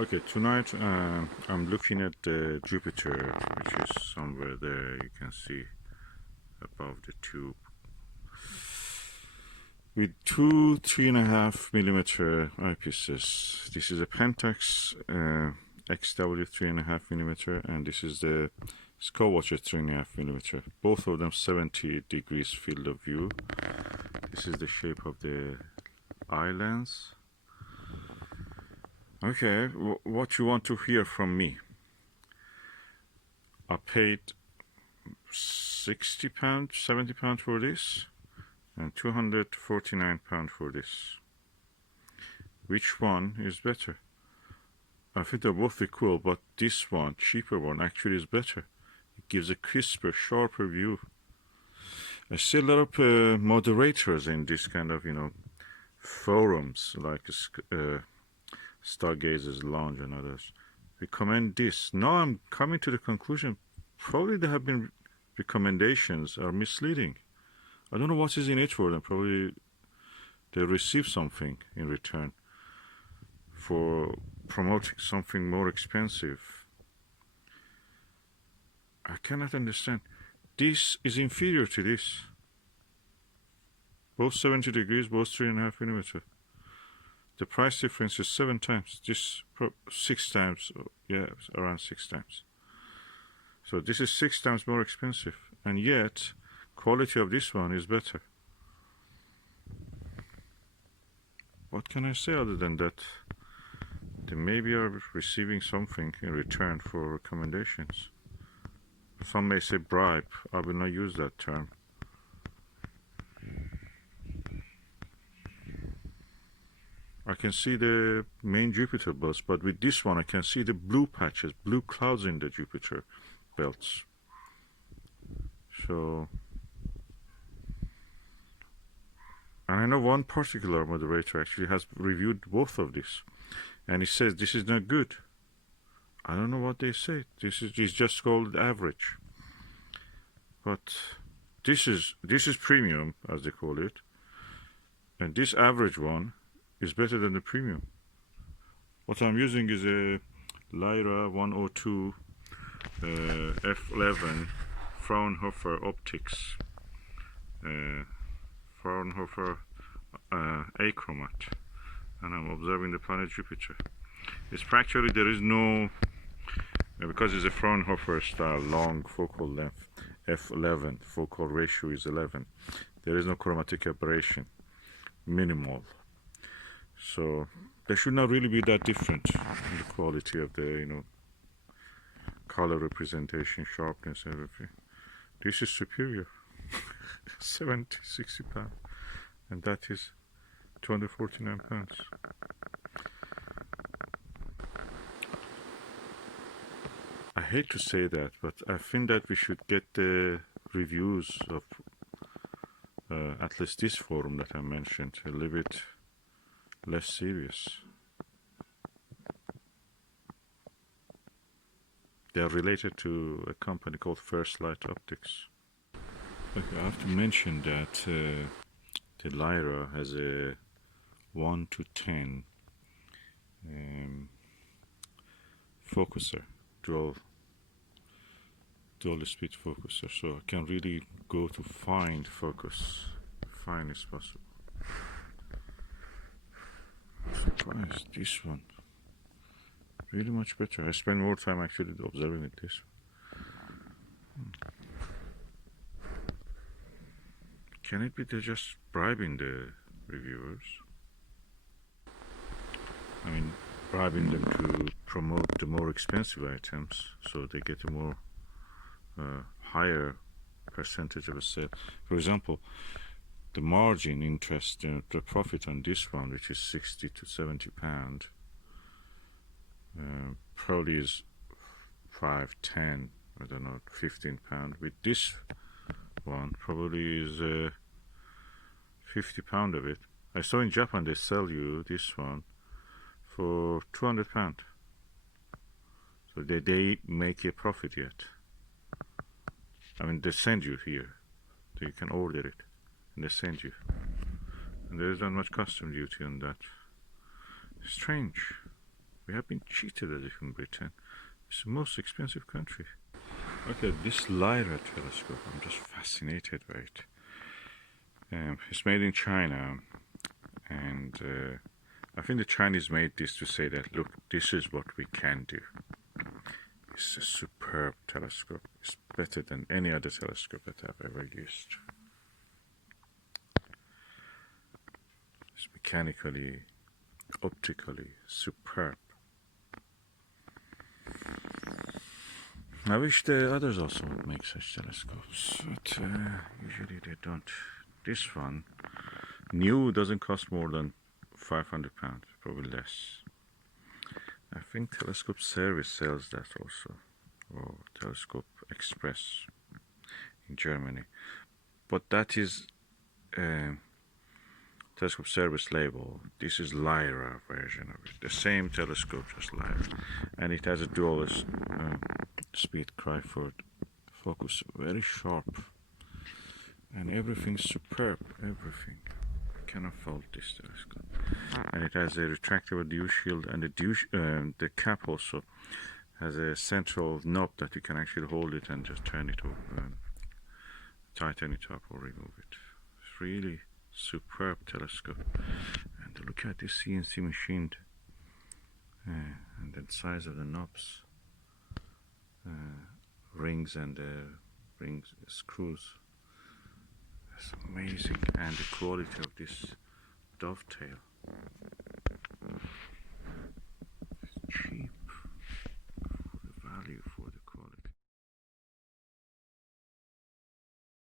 Okay, tonight I'm looking at the Jupiter, which is somewhere there. You can see above the tube. With two 3.5mm eyepieces. This is a Pentax XW 3.5mm, and this is the SkyWatcher 3.5mm. Both of them 70 degrees field of view. This is the shape of the eye lens. Okay, what you want to hear from me? I paid £60, £70 for this, and £249 for this. Which one is better? I think they're both equal, but this one, cheaper one, actually is better. It gives a crisper, sharper view. I see a lot of moderators in this kind of, forums, like Stargazers Lounge and others, recommend this. Now I'm coming to the conclusion, probably there have been recommendations are misleading. I don't know what is in it for them. Probably they receive something in return for promoting something more expensive. I cannot understand. This is inferior to this. Both 70 degrees, both 3.5mm. The price difference is 7 times. This 6 times, yeah, around 6 times. So this is 6 times more expensive, and yet quality of this one is better. What can I say other than that? They maybe are receiving something in return for recommendations. Some may say bribe. I will not use that term. I can see the main Jupiter belts, but with this one I can see the blue patches, blue clouds in the Jupiter belts. So, and I know one particular moderator actually has reviewed both of these, and he says this is not good. I don't know what they say. This is just called average. But this is premium, as they call it, and this average one is better than the premium. What I'm using is a Lyra 102 F11 Fraunhofer Optics Fraunhofer achromat, and I'm observing the planet Jupiter. It's practically there is no, because it's a Fraunhofer style long focal length, f11, focal ratio is 11. There is no chromatic aberration, minimal. So there should not really be that different in the quality of the color representation, sharpness, everything. This is superior. 70, 60 pounds, and that is 249 pounds. I hate to say that, but I think that we should get the reviews of at least this forum that I mentioned a little bit less serious. They are related to a company called First Light Optics. Okay, I have to mention that the Lyra has a 1 to 10 focuser, dual speed focuser, so I can really go to fine focus. Fine is possible. I'm surprised, this one really much better. I spend more time actually observing with this. Can it be they're just bribing the reviewers? I mean, bribing them to promote the more expensive items so they get a more higher percentage of a sale. For example, the margin interest, the profit on this one, which is 60 to 70 pound, probably is 5, 10, I don't know, 15 pound. With this one, probably is 50 pound of it. I saw in Japan they sell you this one for 200 pound. So they make a profit yet. I mean, they send you here, so you can order it, and they send you. And there is not much custom duty on that. Strange. We have been cheated as if in Britain. It's the most expensive country. Okay, this Lyra telescope, I'm just fascinated by it. It's made in China, and I think the Chinese made this to say that, look, this is what we can do. It's a superb telescope. It's better than any other telescope that I've ever used. It's mechanically, optically superb. I wish the others also would make such telescopes, but usually they don't. This one, new, doesn't cost more than £500, probably less. I think Telescope Service sells that also, or Telescope Express in Germany. But that is Telescope Service label. This is Lyra version of it. The same telescope, just Lyra, and it has a dual speed Cryford focus, very sharp, and everything's superb. Everything. Cannot fault this telescope. And it has a retractable dew shield, and the cap also has a central knob that you can actually hold it and just turn it over, tighten it up or remove it. It's really superb telescope. And look at this CNC machined, and the size of the knobs, rings and screws. It's amazing, and the quality of this dovetail. It's cheap.